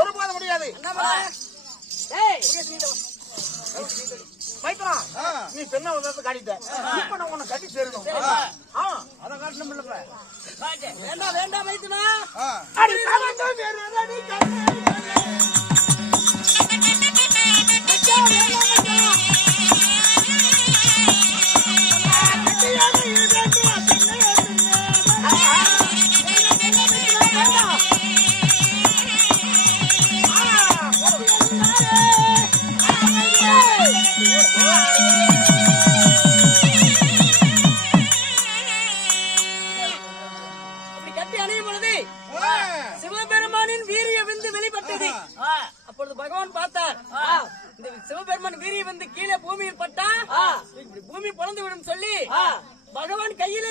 ஒருபோது முடியாது. நீ பெண்ணை காட்டிட்ட, இப்ப நான் உன்னை கட்டி சேரணும். அதை காட்டணும் இல்ல. வேண்டாம் வேண்டாம் மைத்துனா. சிவபெருமானின் வீரிய விந்து வெளிப்பட்டது. அப்பொழுது பகவான் பார்த்தார், இந்த சிவபெருமான் வீரிய விந்து கீழே பூமியில் பட்டா பூமி பிறந்து விடும் சொல்லி பகவான் கையிலே